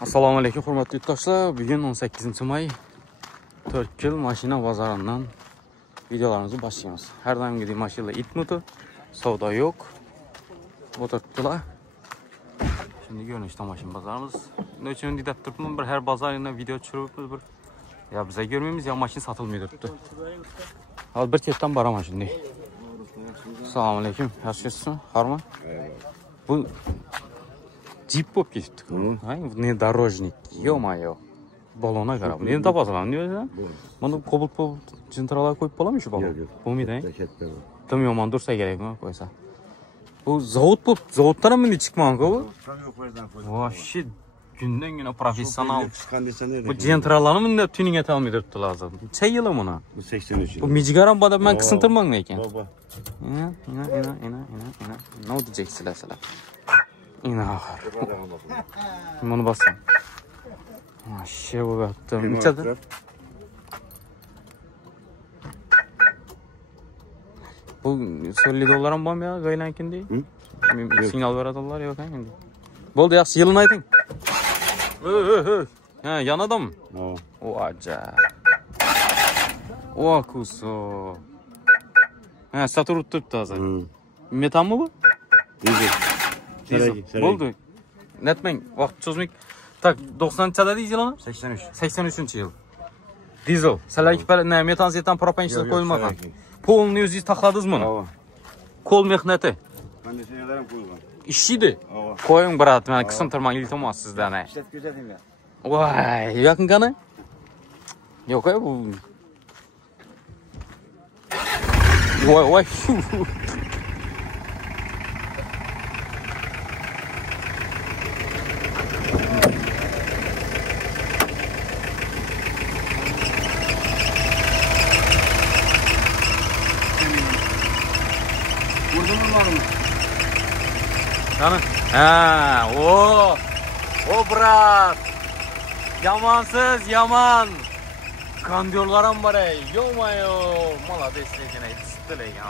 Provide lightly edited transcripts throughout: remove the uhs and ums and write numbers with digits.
Assalomu alaykum hurmatli yurtdoshlar. Bugun 18-may 4 yil mashina bozoridan videolarimizni boshlaymiz. Har doimgidek mashinalar itmudi, savdo yo'q. O'tiribdilar. Şimdi görünüşte mashina bozorimiz. Nima uchun deb turibman, bir har bozordan video tushiribmiz, bir ya biza görmeymiz ya mashina sotilmaydi debdi. Hozir bir chetdan boraman shunday. Assalomu alaykum. Yaxshisiz? Harman? Bu Jeep bo'lib ketibdi. Ne дорожник. Ё-моё. Balona qarab. Endi topasan, deysan? Buni Cobalt jentralar qo'yib bo'ladimi shu balon? Bo'lmaydi. Tim yomon dursa kerakmi qo'ysa. Bu zavod bo'lib, zavoddan ham bunday chiqmagan-ku bu. Voshit günden güne professional. Bu jentralarni bunday tuning eta olmaydi debdi hozir. Necha yili buni? Bu 83 yil. Bu mijigaram bada men qisintirman ekan. Ina. Ne diyeceksizlar sizlar? İna ahir. Bunu basın. Şey bu yaptım. Neçədir? Bu $50 mı ya? Gaylankin değil. Sinyal veradilar yok endi. Bo'ldi, yaxshi yilini ayting. Ha, yan adam. O aja. O kuso. Ha, Saturn tuttu hozir. Metan mı bu? Bo'ldi. Netmang, vaqt cho'zmik. Tak, 90-chada deysiz lan? 83. 83-yil. Dizel. Sizlarga metan zetan propan qo'yilmagan. Polni o'zingiz taqladingizmi? Qo'l mehnati. Konditsionerlar ham qo'yilgan. Ishlaydi. Qo'ying brat, men qisintirman iltimos sizdan. Ishlatib ko'rsating. Voy, yaqin qani? Yo'q, bu. Voy. Ha, o brat. Yamansiz, yaman. Kondyorlar ham bor ey. Yo-mayo, молодец lekin ay, disipli lekin.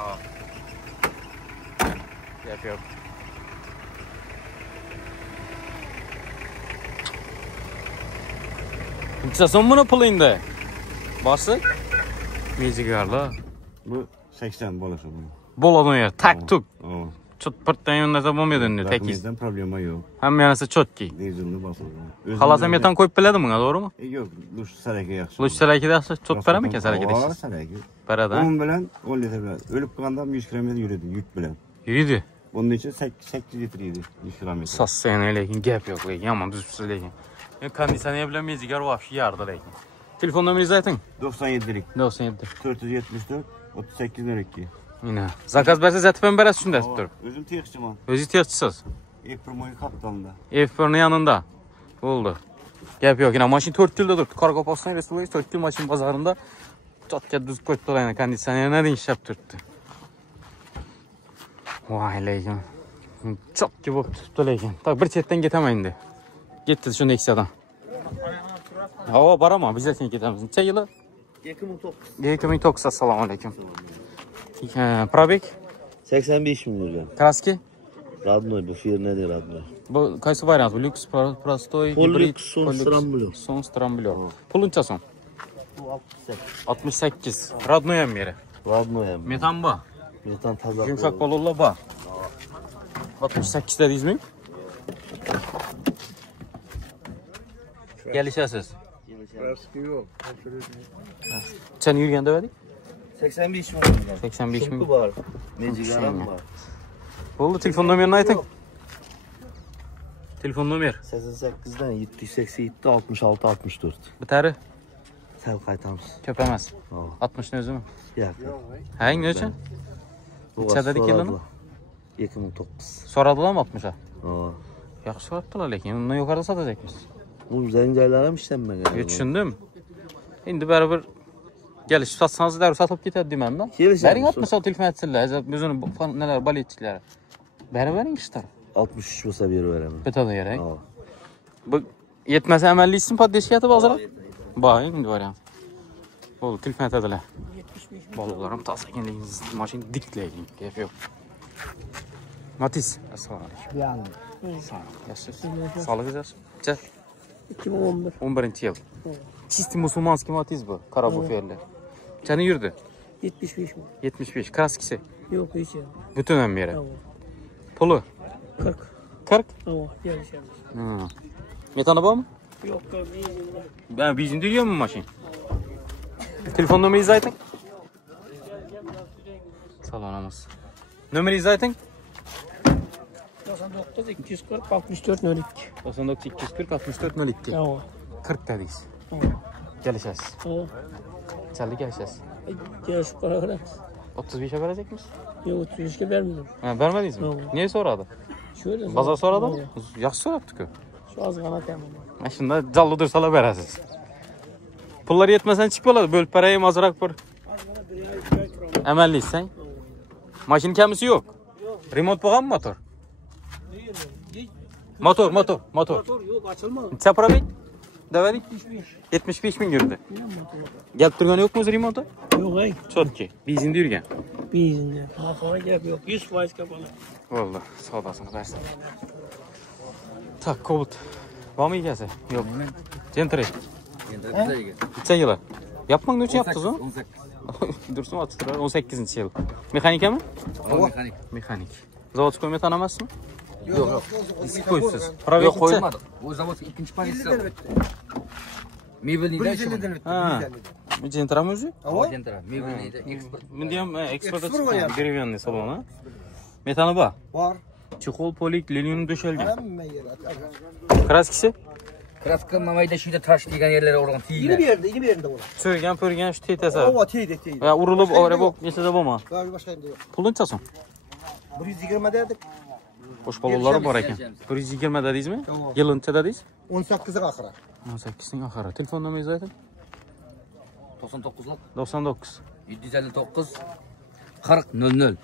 Yo'q. Necha buni pulingda? Bosik? Mejigarlar. Bu 80 bolasi bu. Bo'ladi ya, tak tuk. Чот пырттан narsa bo'lmaydi endi, tekiz. Bizdan problema yo'q. Hamma narsa chotki. Dizelni bosiladi. Xalasa metan qo'yib biladimi, to'g'rimi? Yo'q, lush salaka yaxshi. Lush salaka yaxshi, chot berami ekan salaka deysiz? Salaka. Beradi. Onun bilan 10 litr bilan o'lib qolganda 100 km yuradi yuk bilan. Yuradi. Bunun için 8 litr yedi 100 km. Sassana lekin gap yo'q lekin, yomon tuzibsiz lekin. Men konditsioner bilan mejigar vaqti yardi lekin. Telefon nomeringizni ayting. 97lik. 97. 474 3802. Mina. Zakaz bersangiz aytib ham berasiz shunda aytib turib. O'zim texchiman. O'zingiz texchisiz. F1 kapitalda. F1'ning yanında. Bo'ldi. Gap yo'q, yana mashina 4 yilda turibdi. Qaraqo'rg'on Respublikasi 4 yil mashina bozorida chotga duz qo'yibdilar, yana konditsionerni ishlab turibdi. Voy lekin. Chotga bo'lib turibdi lekin. Tak bir chetdan ketaman endi. Ketdi shunda ikkisadan. Havo boraman, biz keyin ketamiz. Necha yili? 2009. 2009. Assalomu alaykum. Probek 85 bin lira. Kraski? Radnoy, bu firma değil Radnoy. Bu qaysi variant? Bu lyuks, prostoy, hibrid, son stramblyo. Son stramblyo. Puluncha son? Bu 68. 68. Radnoy ham beri. Radnoy ham. Metan bor. Metan toza. Yumshoq balonlar bor. 68 dedingizmi? Kelishasiz. Kraski yo'q. Qancha yurgan dedik? 85 bin. 85 bin. Şunku var. Mejigaram var. Bo'ldi, telefon nomerini ayting. Telefon nomer. 88'den 787 66 64. Bitari. Sel qaytamiz. Ko'p emas. 60 ni o'zimi? Yo'q. Hang nechun? Nechadagi kelini? 2009. So'radilarmi 60 a? Ha. Yaxshi so'rabdilar lekin, undan yuqorida sotajakmiz. Bu zanjirlar ham ishlanmagan. Tushundim. Endi baribir kelishib satsangiz darrov sotib ketadi deyman-da. Bering 60 soat telefon aytsinlar, o'zini nelar boletchiklari. Bering ishlar. 63 bo'lsa berib beraman. Bitadi kerak. Bu yetmasa amallisin poddeshkati hozir. Bor, endi variant. Bo'ldi, telefon aytadilar. Bolalarim taskinligingiz mashina diklaying, gap yo'q. Matiz, assalomu alaykum. Sağ ol. Yaxshisiz? Sog'ligingiz yaxshimi? 2011. 11-yil. Чисто musulmonskiy motiz bu. Qara buferlar. Qani yurdi? 75 mi? 75. Kraskisi. Yok hiç ya. Bütün ömrü. Tamam. Pulu 40. 40. Tamam gelişemiz. Ha. Metanı var mı? Yok izinli. Ben bizimde yiyor mu maşin? Telefon numarayı ayting. Salonumuz. Numarayı ayting. 99 240 64 02. 99 240 64 02. Tamam. 40 dediniz. Tamam. Gelişeceğiz. Tamam. Çelli gelişeceğiz. Gelişip para veririz. 35'e verecek misin? Yok 33'e vermiyorum. Ha, vermediniz mi? Tamam. Niye soradı? Şöyle. Bazar soradı mı? Yaxşı soraptı ki. Şu az kana tamam. Şimdi canlı dursalar verəsiz. Pullar yetmesen çık boladı. Bölüp parayı mazırak bir. Əməlliysən. Maşın kəmisi yok. Remont boğan mı motor? Motor. Motor yok açılmadı. Neçə para bek? Dəvəlik? 75 bin girdi. Gəlib durğanı yok mu remonta? Yok ay. Çok ki. Bizində yürgən. Bir izinde. Motora gerek yok. 100% kapalı. Vallahi sağ olasın versin. Tak Cobalt. Var mı hikayesi? Yok. Gentry. Neçə yılı? Yapmak ne için yaptınız o? 18. Dursun atıştırar. 18. yıl. Mekanika mı? Mekanik. Mekanik. Zavodskoy metan tanımaz mı? Yok. Siz koysunuz. Para Yok yok koymadık. O zaman ikinci parçası. Mebeliydi şu. Ha. Gentry mı özü? Gentra. Mebeliydi. Expert. Ben diyeyim eksperta çıkan. Derivenli salona. Metanı var. Var. Çikol polik linium döşelgen. Kraskisi? Kraska mamayda şuyda taş diyen yerlere oradan Yeni bir yerinde var. Sörgen pörgen şu teytesi. O teyit. Ya urulup oraya bok geçse de bama. Var başka yerinde yok. Pulun çasın. 120 derdik. Boş balaları var eken. 120 dediyiz mi? Tamam. Yılın dediyiz? 18'e akıra. 18'in ahırı. Telefon numarayı zaten? 99'lık 99. 759 40 00.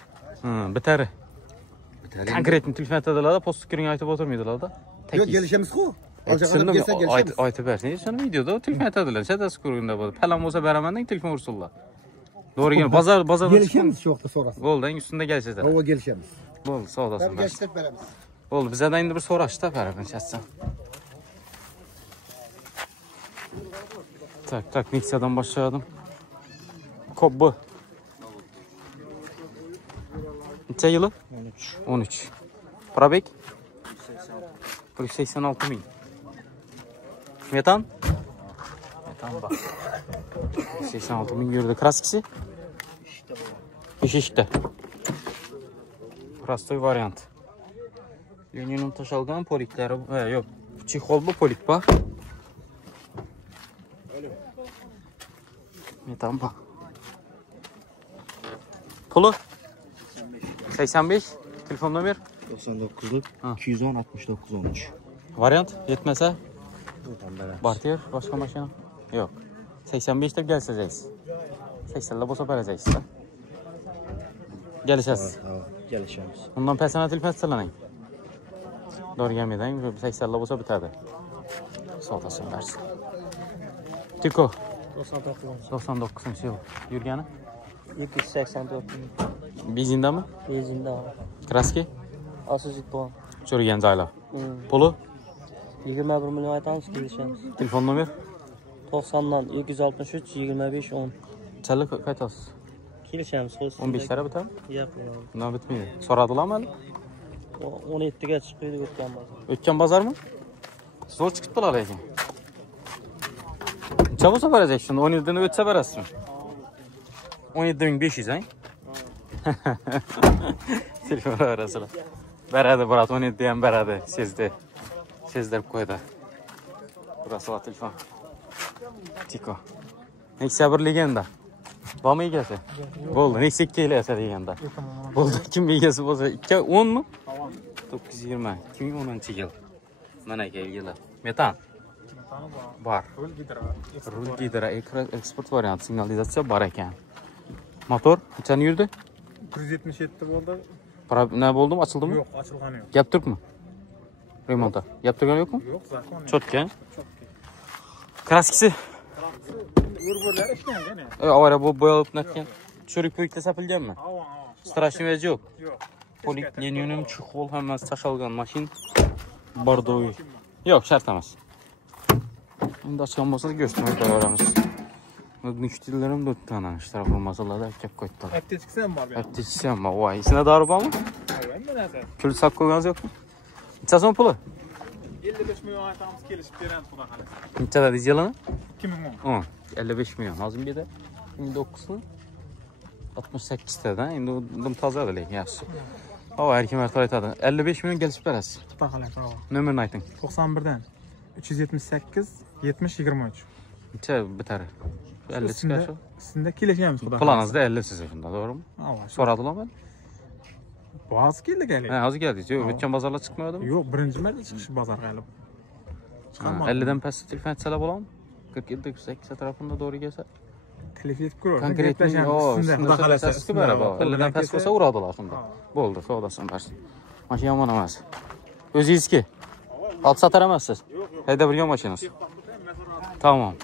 Hı, biteri. Konkretni telefon ediyorlar da post kirin aytıp oturmuyorlar da. Yok gelişemiz ko. Eksini mi aytıp versin? Sen videoda telefon ediyorlar. Çetesi kurunda bu. Pelan olsa beraberden telefon vursunlar. Doğru gel. Bazar. Gelişemiz çok da sonrası. Oldu en üstünde geleceğiz. O gelişemiz. Oldu sağ olasın. Tabii geçtik beremiz. Oldu bize de indi bir soru açtı beraber çatsan. Tak Niksa'dan başlayalım. Kobbu. Neçə yılı? 13. Probek? 186 bin. Metan? Metan bak. 186 bin yürüdü. Kraskisi? İşte. Prostoy variant. Linionun taşalgan polikleri. Yok. Çikollu polik bak. Metan bak. Pulu? 85. Telefon numara? 99'luk 210 69 13. Variant yetmese? Bartier başka maşina? Yok. 85'te gelseceğiz. 80'de bosa vereceğiz. Geleceğiz. Gelişemiz. Bundan personel telefon etseleneyim. Doğru gelmeden 80'de bosa biterdi. Saltasın versin. Tiko. 99. yıl. Yürgeni? 784 Bizinde mi? izinde var. Kraski? Asıcık puan. Çürüyen zayla. Pulu? 21 milyon aytanız gelişemiz. Telefon numara? 90'dan 263 25 10. Çelli kaç az? Gelişemiz. 15 lira biter mi? Yapıyorum. Bundan bitmeydi. Soradılar mı? 17'ge çıkıyordu götken bazı. Ötken bazar mı? Zor çıkıp dolar ekin. Çabuk verecek şimdi. 17'den ötse verəsin. 17.500 he? Telefonu verəsələr. Bərədi Murat 17 deyən bərədi. Sezdirib qoydu. Burası var telefon. Tiko. Nexia bir legenda. Var mı hikayesi? Oldu. Nexia 2 eləyəsə legenda. Oldu. Kim bilgisi olsa 2 10 mu? 920. 2010 yıl. Mana yılı. Metan. Var. Rul gidra eksport variant signalizatsiya var ekan. Motor neçəni yurdi? 177 bo'ldi. Ne oldu mu? Açıldı mı? Yo'q, ochilgani yo'q. Yaptık mı? Remonta. Yaptırgan yok mu? Yo'q, zakon. Çotken. Kraskisi. Urgurlar ishgan gene. Avara bu boyalıp netken. Çürük büyükte sapılgan mı? Ava. Straşni veci yok. Yo'q. Polik lenium çuxol hemen taşalgan maşin. Bordoyu. Yok şart emas. Endi açgan bo'lsa göstermek koyaramiz. Müşterilerim 4 tane iştirak olmasalar da erkek koydular. Aptechkisi ham bor bu. Aptechkisi ham bor. Vay, içine darı var mı? Aynen bu narsa. Pul sak koyganız yok mu? İçason pulu? 55 milyon aytamiz kelishib beramiz xudo xolasa. Necha dedingiz yılını? 2010. 55 milyon. Azim bir de 29'unu 68 ta'dan. Endi dim toza da lekin yaxshi. Hava erkin marta aytadi. 55 milyon gelişib berasiz. Xudo xolasa. Nomerini ayting. 91dan 378 70 23. Necha bitari? 50 chiqar shu. Sizda kelishamiz xudo xolasa. Planınızda 50 sizin shunda, to'g'rimi? Ava. So'radilarmi? Boz keldi galik. Ha, hozir keldingiz. Yo'q, o'tgan bozorlar chiqmadimi? Yo'q, birinchi marta chiqish bozorga olib. 50 dan past telefon etsalar bo'ladimi? 47 8 tarafında doğru gelse. Telefon etib ko'raver. Konkretni xudo xolasa sizga beradi. 50 dan past bo'lsa uradilar shunda. Bo'ldi, savdosini bersin. Mashina yomon emas. O'zingizki? Olib sotar emassiz? Hayda bilgan mashinasiz. Tamam.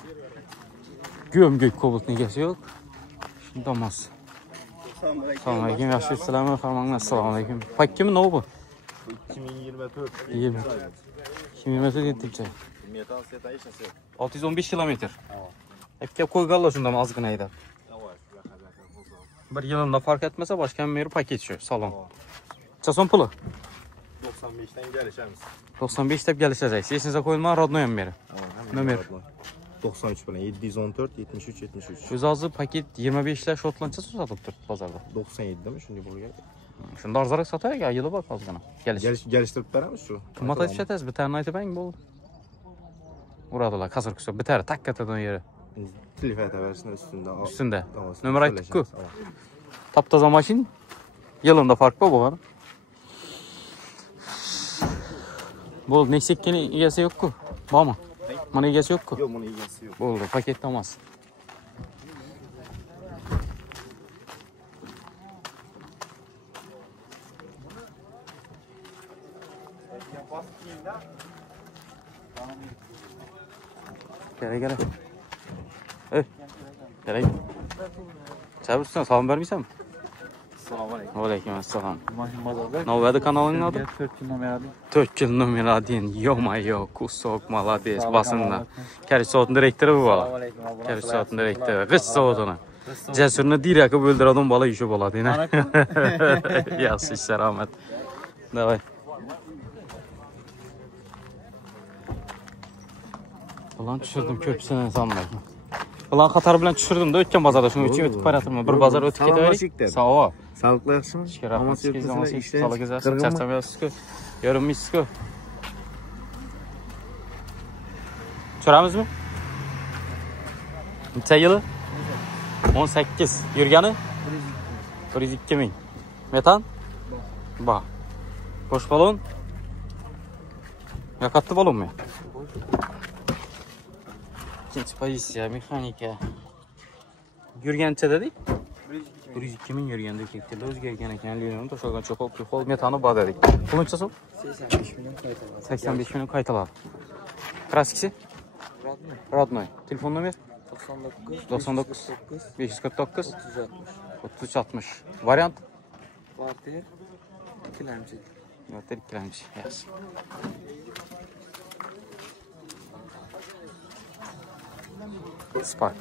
Gömgök Cobalt'ın egasi yo'q. Shunda emas. Assalomu alaykum. Yaxshi sizlarmi? Farmonlar. Assalomu alaykum. Pakkimi nima bu? 2024. 2024 yettinchi. 615 kilometr. Aka qo'yganlar shunda ozgina haydab. Bir yilında fark etmese boshqa meri paket shu, salon. Chason puli? 95 dan gelişemiz. 95 deb kelishasiz. Esinizga qo'yilman, rodnoy ham beri. Nomer 93 bilan 714 73 73. O'zi hozir paket 25 lar shotlancha sotib turibdi bozorda. 97 demi shunday bo'lgan. Shunda arzonroq sotarik, yili bor ozgina. Geliştirib beramiz shu. Qimmat aytishatasiz, bitarni aytib bering bo'ldi. Uradilar, qasr kusa bitar, takkatadan yeri. Telefon etaversini üstünde. Üstünde. Nomer aytdik-ku. Taptoza mashin. Yılında fark bor bu. Bu Nexekke'nin egasi yo'q-ku. Bormi? Mana egasi yo'q-ku. Yo'q, buni egasi yo'q. Bo'ldi, paketda emas. Gel. Gel. Çabuksan salam vermişsem. Assalomu alaykum. Aleyküm assalam. Novada kanalının adı? 4 yıl numara adın. Yo, kusok malades basında. Keriş soğutun direktörü bu bala. Keriş soğutun direktörü. Kış soğutunu. Cesurunu direkt öldürdüm bala işi bala dine. Yaxşı işler Ahmet. Davay. Ulan düşürdüm köpüsüne sanmayın. Ulan Qatar bilan tushirdim-da o'tgan bozorda, shuning uchun o'tib boratimman. Bir bozor o'tib ketaverik. Sog'. Sağlıklı yaxshimi? Rahmat sizga, sog'lik bo'lsin. Charchamayapsiz-ku. Yo'rinmaysiz-ku. Turamizmi? Necha yili? 18. Yurgani? 102 ming. Metan? Bor. Bosh balon? Yo, katta balonmi? İkinci pozitsiya, mexanika. Yurgancha dedik? 102 ming yurganda ketdi. O'zgargan ekan, liyoni to'shalgan cho'qol metani bor dedik. Qancha so'm? 85 milyon qaytaradi. 85 milyon qaytaladi. Kraskisi? Rodnoy. Telefon nomer? 99 549 33 60. Variant? Kvartir ikkilamchi. Kvartir ikkilamchi. Yaxshi. Spark.